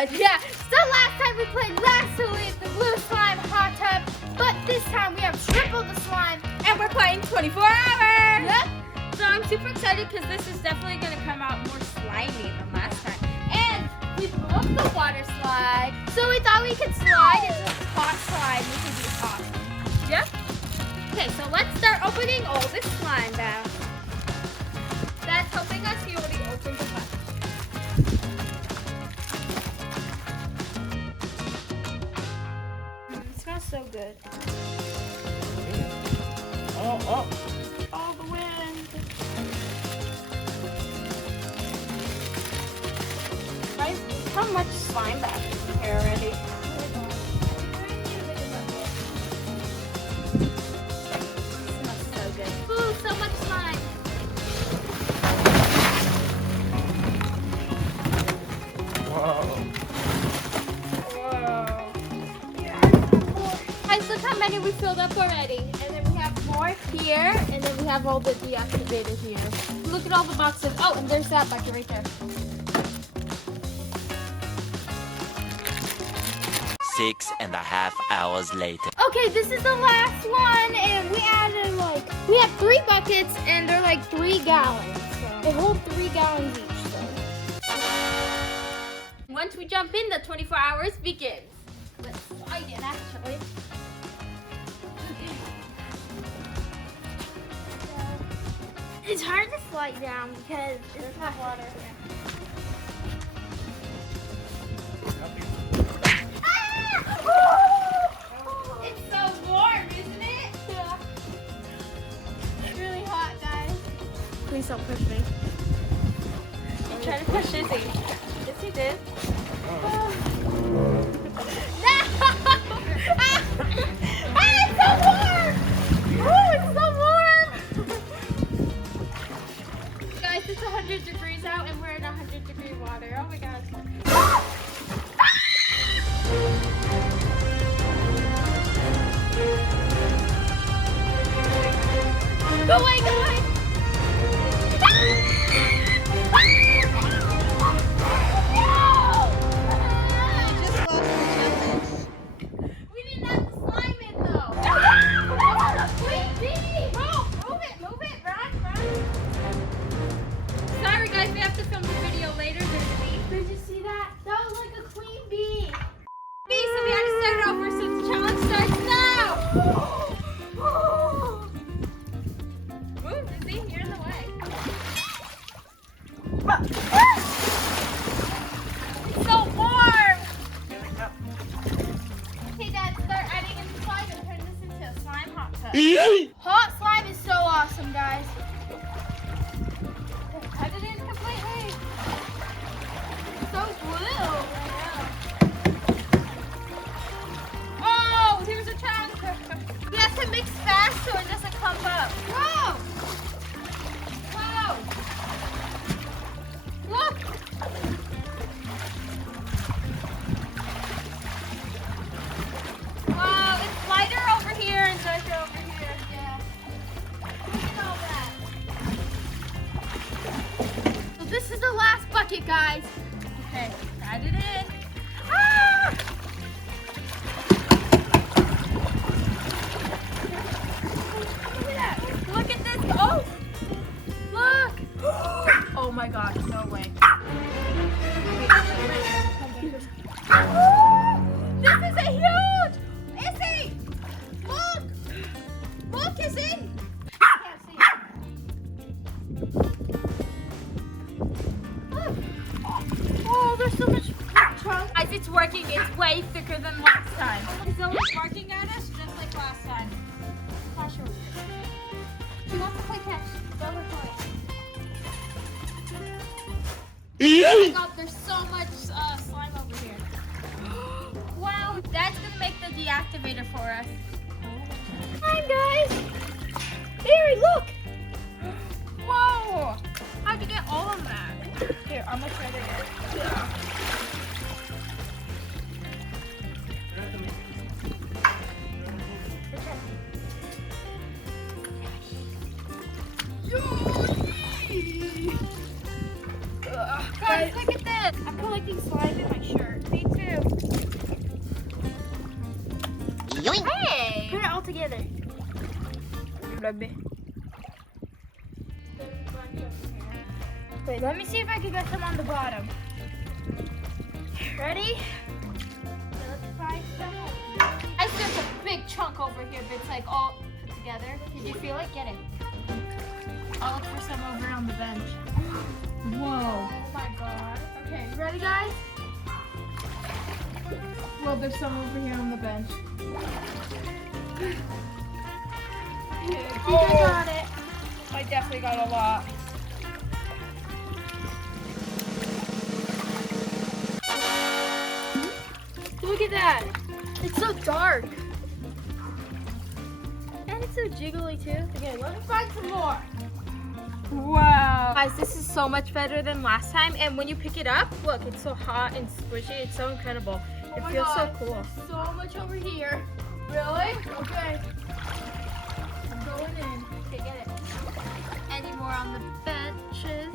But yeah, so last time we played Last to Leave the Blue Slime Hot Tub, but this time we have triple the slime, and we're playing 24 hours. Yep. So I'm super excited because this is definitely going to come out more slimy than last time. And we broke the water slide, so we thought we could slide into the hot slide, which would be awesome. Yep. Okay, so let's start opening all this slime back. That's helping us. He already opened the box. It smells so good. Oh. All the wind. Right? How much slime back in here already? Smells so good. Ooh, so much slime. Whoa. Guys, look how many we filled up already. And then we have more here, and then we have all the deactivated here. Look at all the boxes. Oh, and there's that bucket right there. 6.5 hours later. Okay, this is the last one, and we added we have 3 buckets, and they're like 3 gallons. So they hold 3 gallons each. So. Once we jump in, the 24 hours begins. Let's slide in, actually. It's hard to slide down because there's not water. It's so warm, isn't it? Yeah. It's really hot, guys. Please don't push me. I'm trying to push Izzy. Izzy did. It's so warm! Oh, it's so warm! Guys, it's 100 degrees out and we're in 100-degree water. Oh my god. Go away, go away! We didn't have the slime in though. Move it, run. Sorry guys, we have to film the video later. There's a bee. Did you see that? That was like a queen bee. Bee, so we had to start it over since the challenge starts now. Move, Izzy, you're in the way. It's so warm. Hey Dad, start adding in the slime and turn this into a slime hot tub. Yay! Hot slime is so awesome, guys. Cut it in completely. So blue. Oh, here's a challenge. You have to mix fast so it doesn't clump up. Whoa! Whoa! Look! Wow, it's lighter over here and darker over here. Yeah. Look at all that. So this is the last bucket, guys. Okay, add it in. Ah! Look at this. Oh! Look! Oh my gosh, no way. This is a huge! Izzy! Look! Look, Izzy! Can't see. Oh, there's so much chunk. Guys, it's working. It's way thicker than last time. It's always barking at us just like last time. Tasha. She wants to play catch. Go with her. Oh my god, there's so much slime over here. Wow, that's gonna make the deactivator for us. Hi, guys. Mary, look. Whoa! How'd you get all of that? Here, I'm gonna try to get it. Guys, look at this. I'm collecting slime in my shirt. Me too. Hey! Put it all together. Wait, let me see if I can get some on the bottom. Ready? Let's find some. I see there's a big chunk over here, but it's like all put together. Did you feel it? Get it. I'll look for some over on the bench. Whoa. Oh my god. Okay, ready guys? Well, there's some over here on the bench. You got it. I definitely got a lot. Look at that. It's so dark. And it's so jiggly too. Okay, let me find some more. Wow. Guys, this is so much better than last time. And when you pick it up, look, it's so hot and squishy. It's so incredible. It feels so cool. So much over here. Really? Okay. I'm going in. Okay, get it. Any more on the benches?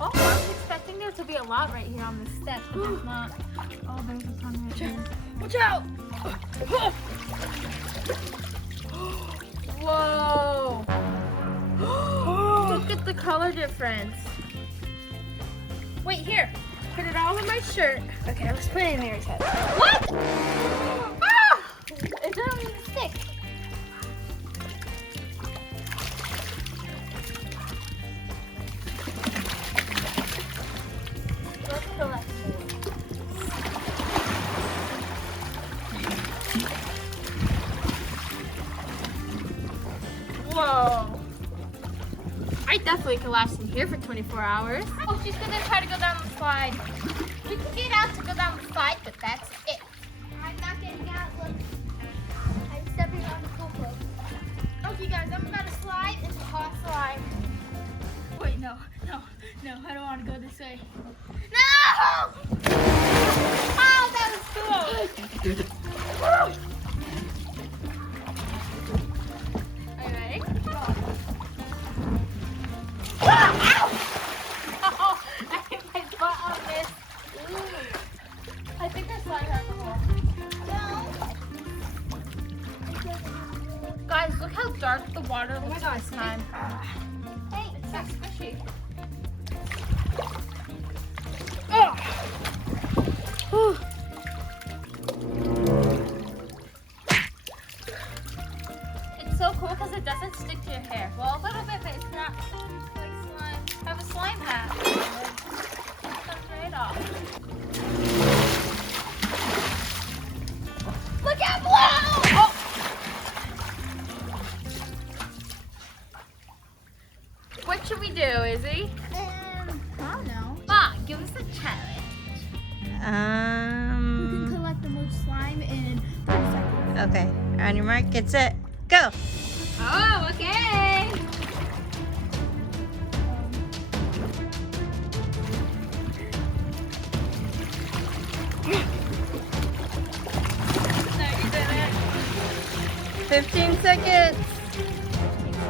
Oh, I was expecting there to be a lot right here on the steps, but there's not. Oh, there's a ton right here. Watch out! Whoa! Look at the color difference. Wait, here. Put it all in my shirt. Okay, let's put it in Mary's head. What? Ah! It doesn't even stick. Let's collect it. Whoa. I definitely could last in here for 24 hours. Oh, she's gonna try to go down the slide. We can get out to go down the slide, but that's it. I'm not getting out. Look. I'm stepping on the coco. Okay, guys, I'm about to slide into hot slime. Wait, no, I don't want to go this way. No! Oh, that was cool. Are Are you ready? Ow! Oh, I hit my butt on this. I think our slide has a hole. Guys, look how dark the water looks this time. Hey, It's so squishy. Whew. It's so cool because it doesn't stick to your hair. Well, a little bit, but it's not like slime. I have a slime hat. It comes right off. Look out below! Oh! What should we do, Izzy? I don't know. Mom, give us a challenge. You can collect the most slime in 30 seconds. Okay, on your mark, get set, go! Oh, okay. No, you did it. 15 seconds!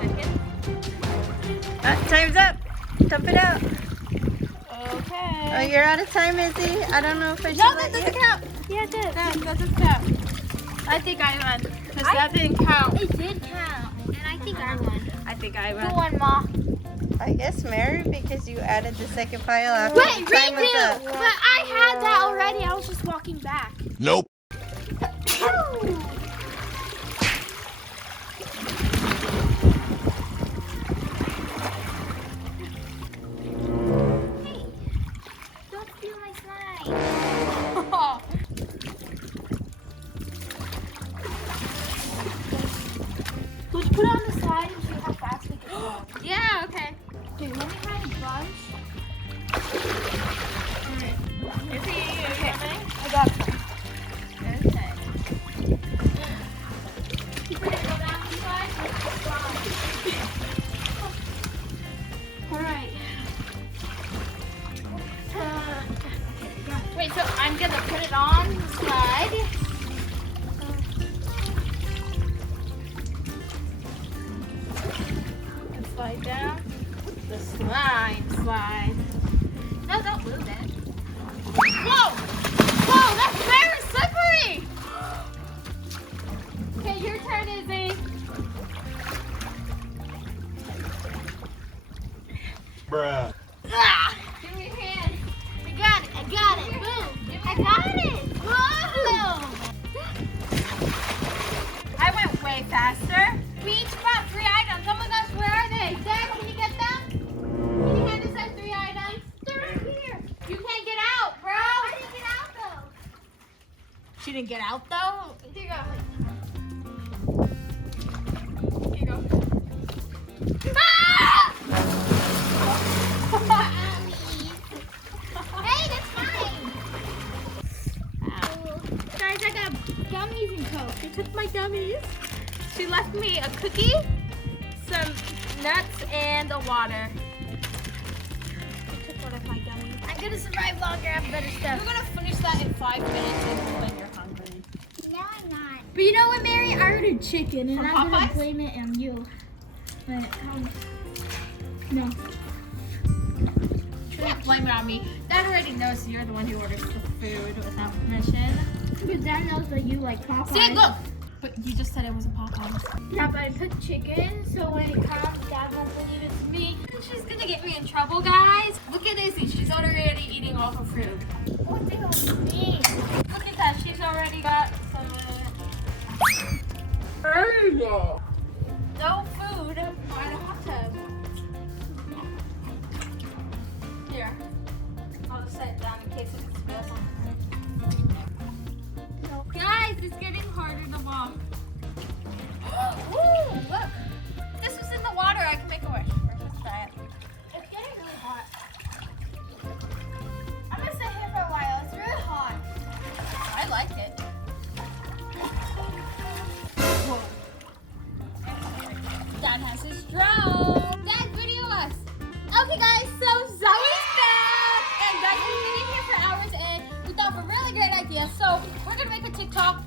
15 seconds. Time's up! Dump it out! Okay. Oh, you're out of time, Izzy. I don't know if I should No, let that you. doesn't count. Yeah, it did. That doesn't count. I think I won. Because that didn't count. It did count. And I think I won. I think I Who won. won, Ma? I guess Mary, because you added the second file after Wait, the time was redo! up. But I had that already. I was just walking back. Nope. Hey, don't steal my slime. Let's put it on the side and see how fast we can go. Yeah, okay. Okay, let me find a bunch. Izzy, are you coming? I got some. Okay. You ready to go down the slide? Alright. Wait, so I'm gonna put it on the slide. And slide down. the slide. No, don't move it. Whoa! Whoa, that's very slippery! Okay, your turn, Izzy. Bruh. Ah! Give me your hand. I got it. Boom. I got it. Whoa. I went way faster. We each bought 3 items. Oh my gosh, where are they? Dad, can you get them? Can you hand us our 3 items? They're right here. You can't get out, bro. I didn't get out though. She didn't get out though? Here you go. Here you go. Ah! Hey, that's mine. Guys, I got gummies and Coke. She took my gummies. She left me a cookie, some nuts, and a water. She took one of my gummies. I'm gonna survive longer. I have better stuff. We're gonna finish that in 5 minutes when you're hungry. No, I'm not. But you know what, Mary? I ordered chicken, and From I'm gonna Popeyes? blame it on you. When it comes. No. You can't blame it on me. Dad already knows you're the one who orders the food without permission. Because Dad knows that you like Popeyes. See, look! But you just said it wasn't Popeyes. Yeah, but I put chicken, so when it comes, Dad won't believe it's me. She's gonna get me in trouble, guys. Look at Izzy. She's already eating all her food. What the hell is me? Look at that. She's already got some. No food on the hot tub. Here. I'll just set it down in case it spills. Guys, it's getting harder to walk. Ooh, look. If this was in the water, I can make a wish. Let's try it. It's getting really hot. I'm gonna sit here for a while. It's really hot. I like it. Dad has his drone. Dad, video us. Okay, guys, so Zoe's back. And guys, we've been in here for hours and we thought of a really great idea. So we're going to make a TikTok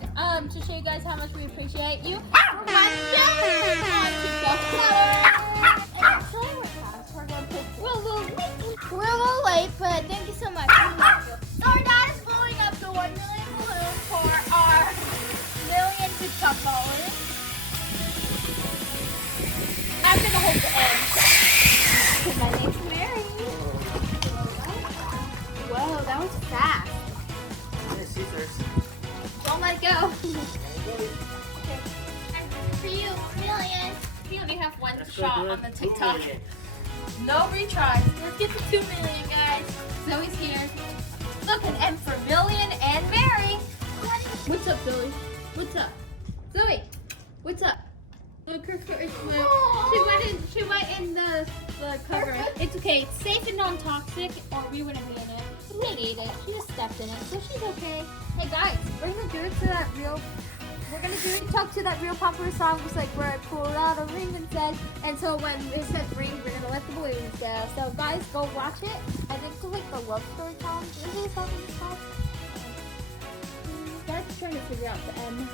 to show you guys how much we appreciate you. We're watching on TikTok. We're a little late, but thank you so much. So our dad is blowing up the 1 million balloon for our million TikTok followers. I'm gonna hold the end. My name's Mary. Whoa, that was fast. Hey, Caesars. Don't let it go. For you, million. We only have one shot on the TikTok. No retries. Let's get to 2 million, guys. Zoe's here. Look, an M for million and Mary. What's up, Zoe? What's up? Zoe, what's up? Look, her foot is wet. She went in the cover. It's okay. It's safe and non-toxic, or we wouldn't be in it. We ate it. She just stepped in it, so she's okay. Hey guys, we're gonna do it to that real. We're gonna do it talk to that real popular song, just like where I pulled out a ring and said. And so when it says ring, we're gonna let the balloons go. So guys, go watch it. I think it's like the love story song. Is it a song in this song? Dad's trying to figure out the M.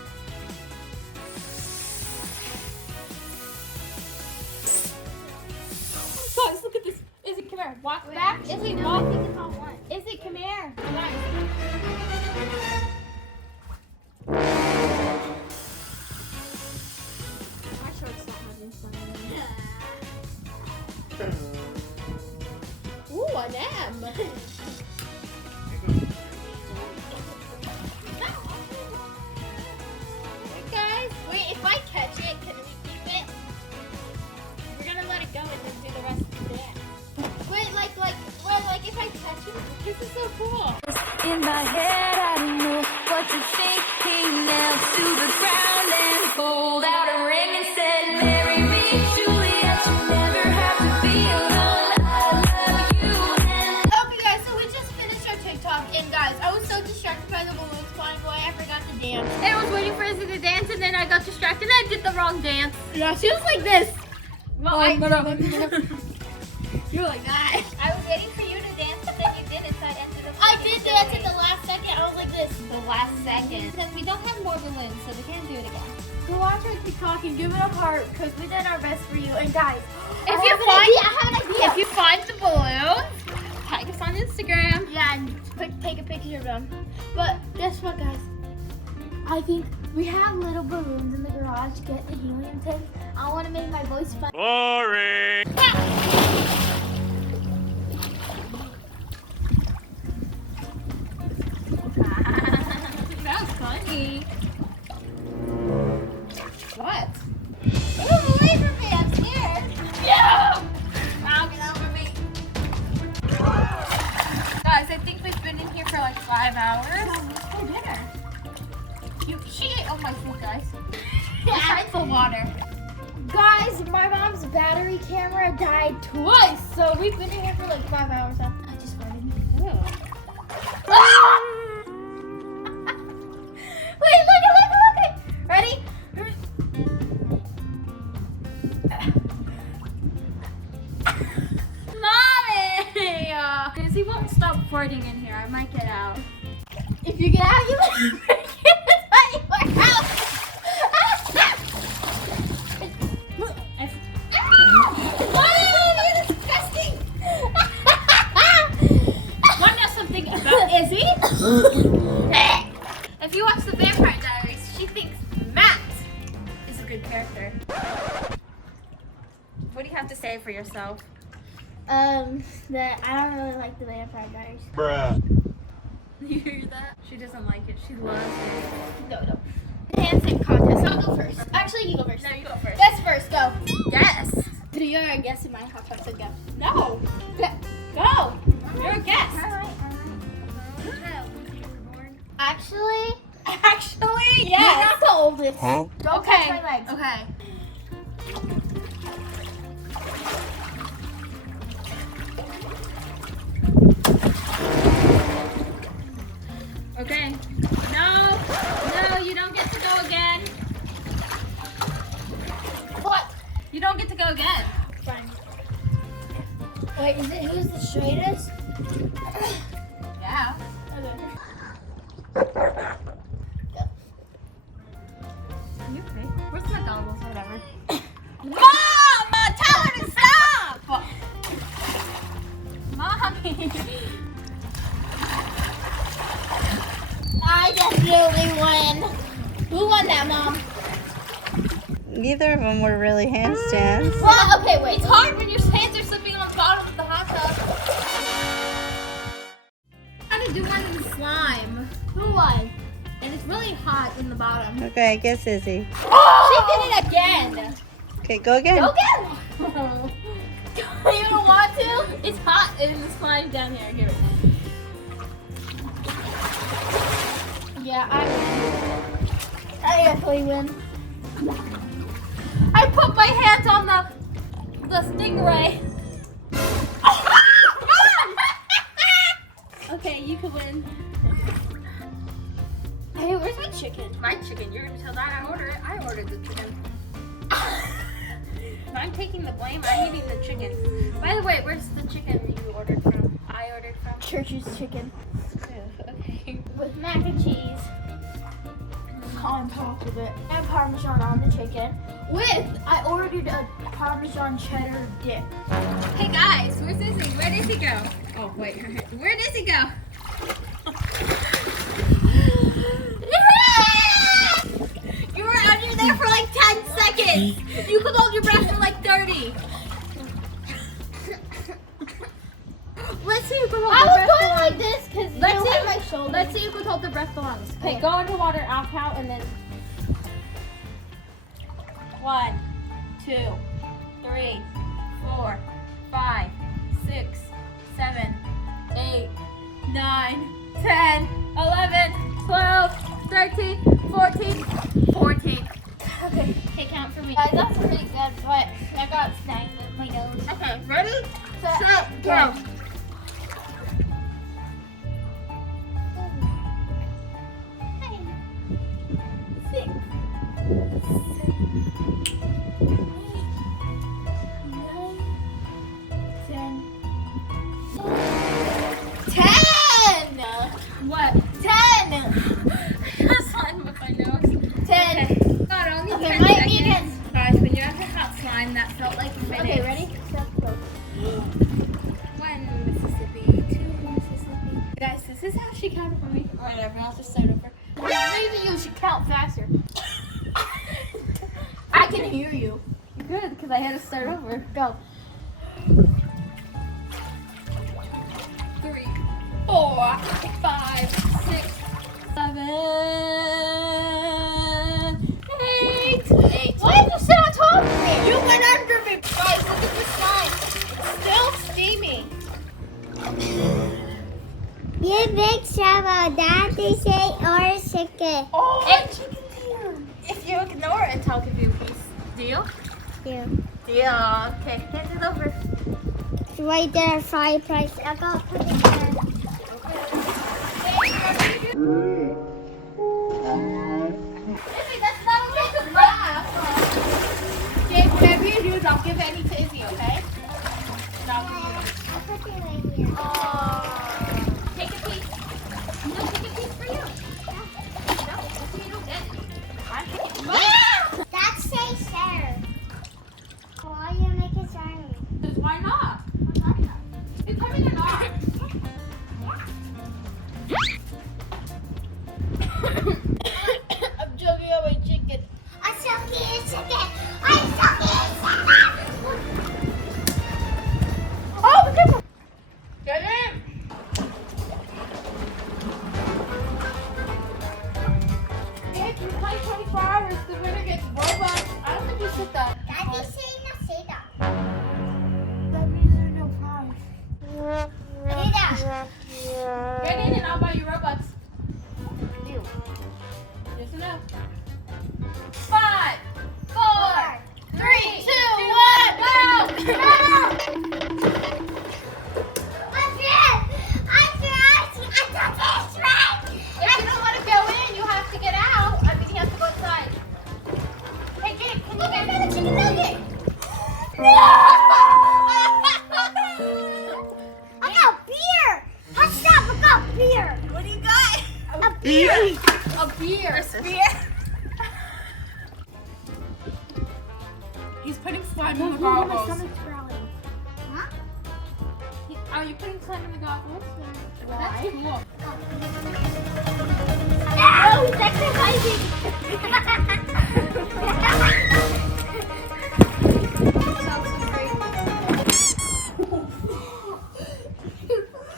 Guys, look at this. Izzy, come here. Walk back. Izzy, walk. Izzy, come here. My shorts don't have any sun in them. Ooh, an M. Hey guys, wait, if I catch it, can we keep it? We're gonna let it go and then do the rest of the dance. Wait, like if I catch it, this is so cool. In my head, I don't know what to think. He knelt to the ground and pulled out a ring and said, "Marry me, Juliet. You never have to be alone. I love you." And Okay guys, so we just finished our TikTok and guys, I was so distracted by the balloons flying away, I forgot to dance. And I was waiting for Izzy to dance and then I got distracted and I did the wrong dance. Yeah, she was like this. Well, you were like that. I was waiting for you to dance and then you didn't, so I ended up. I did dance at the last second. I was like this. The last second. Because we don't have more balloons, so we can't do it again. Go watch our TikTok and give it a heart because we did our best for you. And guys, If I you have an find- idea. I have an idea. If you find the balloons, tag us on Instagram. Yeah, and take a picture of them. But guess what, guys? I think we have little balloons in the garage. Get the helium tank. I want to make my voice fun. Boring. That was funny. What? Move away from me, I'm scared. Yeah! Now get over me. Guys, I think we've been in here for like 5 hours. What's for dinner? She ate all my food, guys. Besides the water. Guys, my mom's battery camera died twice, so we've been here for like 5 hours now. I just farted. Ah! Wait, look it. Ready? Mommy! Izzy won't stop farting in here. I might get out. If you get out, you better get out of your house. You're disgusting. Want to know something about Izzy? If you watch the Vampire Diaries, she thinks Matt is a good character. What do you have to say for yourself? That I don't really like the Vampire Diaries. Bruh. You hear that? She doesn't like it. She loves it. No. Dancing contest. I'll go first. Actually, you go first. No, you go first. Guess first. Go. Yes. Do you want to guess in my how fast I go? No. Go. You're a guest. Actually, Actually, you're yes. not the oldest. Huh? Don't touch my legs. Okay. Okay. No, you don't get to go again. What? You don't get to go again. Fine. Wait, is it who's the straightest? Yeah. Okay. You okay? Where's my goggles? Whatever. Mom! Tell her to stop! Mommy! I definitely win. Who won that, Mom? Neither of them were really handstands. Well, okay, wait. It's hard when your hands are slipping on the bottom of the hot tub. I'm trying to do one in slime. Who won? And it's really hot in the bottom. Okay, I guess Izzy. She did it again. Okay, go again. Go again. You don't want to? It's hot in the slime down here. Give it. Yeah, I win. I definitely win. I put my hands on the stingray. Okay, you can win. Hey, where's my chicken? My chicken. You're gonna tell that I ordered it. I ordered the chicken. If I'm taking the blame, I'm eating the chicken. By the way, where's the chicken that you ordered from? I ordered from Church's chicken Okay. with mac and cheese on top of it and Parmesan on the chicken. I ordered a Parmesan cheddar dip. Hey guys, where's Izzy? Where does he go? Oh wait, where does he go? You were under there for like 10 seconds. You could hold your breath for like 30. Let's see who can hold I the was breath going the like longest. this because Let's you see. hit my shoulder. Let's see who can hold the breath the longest. Okay, Okay. go into water, I'll count, and then 1, 2, 3, 4, 5, 6, 7, 8, 9, 10, 11, 12, 13, 14, 14. Okay. Okay, count for me. Guys, that's pretty good, but I got snagged in my nose. Okay, ready? Set, Go. What? 10! That's slime with my nose. 10. God, only Okay, 10 might seconds. be again. Guys, when you're under hot slime, that felt like a minute. Okay, ready? Set, go. this how she counted for me? Whatever, I'll just start over. Maybe you should count faster. I can hear you. Good, because I had to start over. Go. 3, 4, 5, 6, 7, 8. Why did you sit on top of me? You went under me. Guys, look at the slime. It's still steamy. You big shovel, Daddy say or chicken. Oh, and chicken's here. If you ignore it, I'll give you a piece. Deal? Yeah. Deal. Okay, hand it over. It's right there, fireplace. I gotta put it there. Izzy, that's not okay to laugh. Jake, whatever you do, don't give any to Izzy, okay? No. I'll put it right here. Take a piece. No, take a piece for you. No, you don't get it. That says share. Why you make it shiny? Because why not? You come in or not? I'm joking on my chicken. I'm sucking a chicken. I'm sucking a chicken. Oh, be careful. Get in. If you play 24 hours, the winner gets Robux. I don't think you said that. Daddy say not say that. That means there's no prize. Say that. Get in and I'll buy you Robux. Yes or no? 5, 4, 3, 2, 1, go! If you don't want to go in, you have to get out. I mean, you have to go inside. Hey, Gabe, can you get another chicken nugget? I got beer. Hush up, I got beer. What do you got? A beer. A beer. A beer. He's putting slime in the goggles. Huh? Are you putting slime in the goggles? Why? That's cool. No, he's exercising.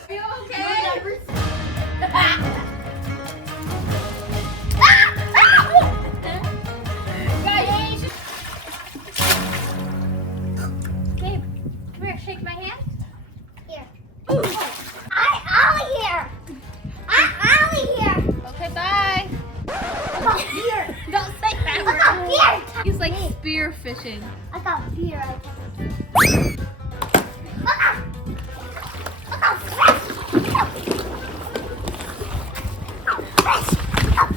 Are you okay? Babe, come here, shake my hand. Here. I'm out of here. I'm out of here. Okay, bye. I got beer. Don't say that I got beer. He's like spear fishing. I got beer. I got fish. I got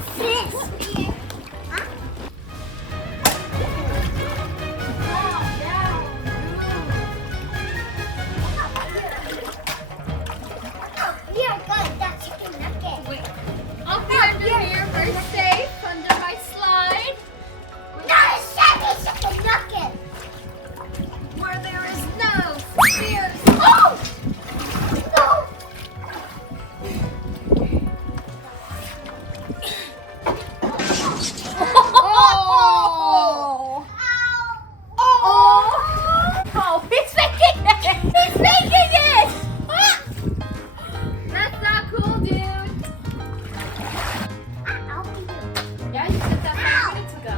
fish. Huh? Beer, good. That chicken nugget. Wait, I'll be under here. We're safe under my slide Not a shaggy chicken nugget. where there is no spears. Oh! No! Oh! Oh! He's making it! He's making it! That's not cool, dude. I'll be you. Yeah, you said that 5 minutes ago.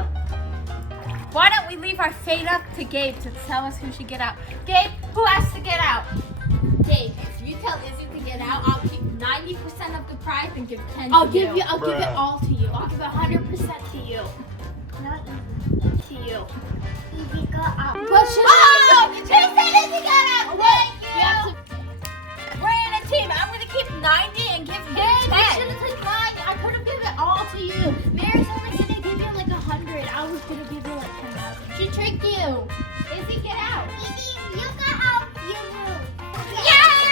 Why don't we leave our fate up to Gabe to tell us who should get out? Gabe, who has to get out? Gabe, if you tell Izzy to get out, I'll keep 90% of the prize and give 10 I'll to give you. I'll give it Bruh. all to you. I'll give 100% to you. Not To you. easy. Go out. But should Oh! Who said Izzy got out? Thank you! you have to We're in a team. I'm going to keep 90 and give him I should 10. have taken mine. I could have given it all to you. Mary's only gonna give you like 100. I was gonna give you like 10,000. She tricked you. Izzy, get out. Easy, you got out. You move. Yay!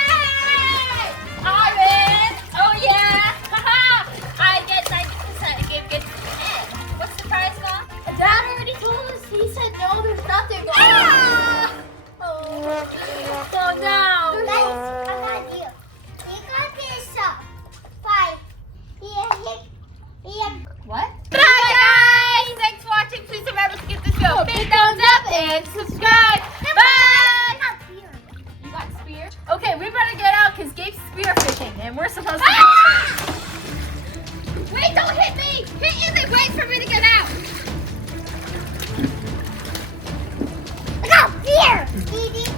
I win! Oh yeah! Haha! I get 90%. Gabe gets 10. What's the prize, Mom? Dad already told us. He said no, there's nothing. Ah! Okay, we better get out because Gabe's spearfishing and we're supposed to. Ah! Wait, don't hit me! Hit Izzy, wait for me to get out! Look out! Here! Dee Dee!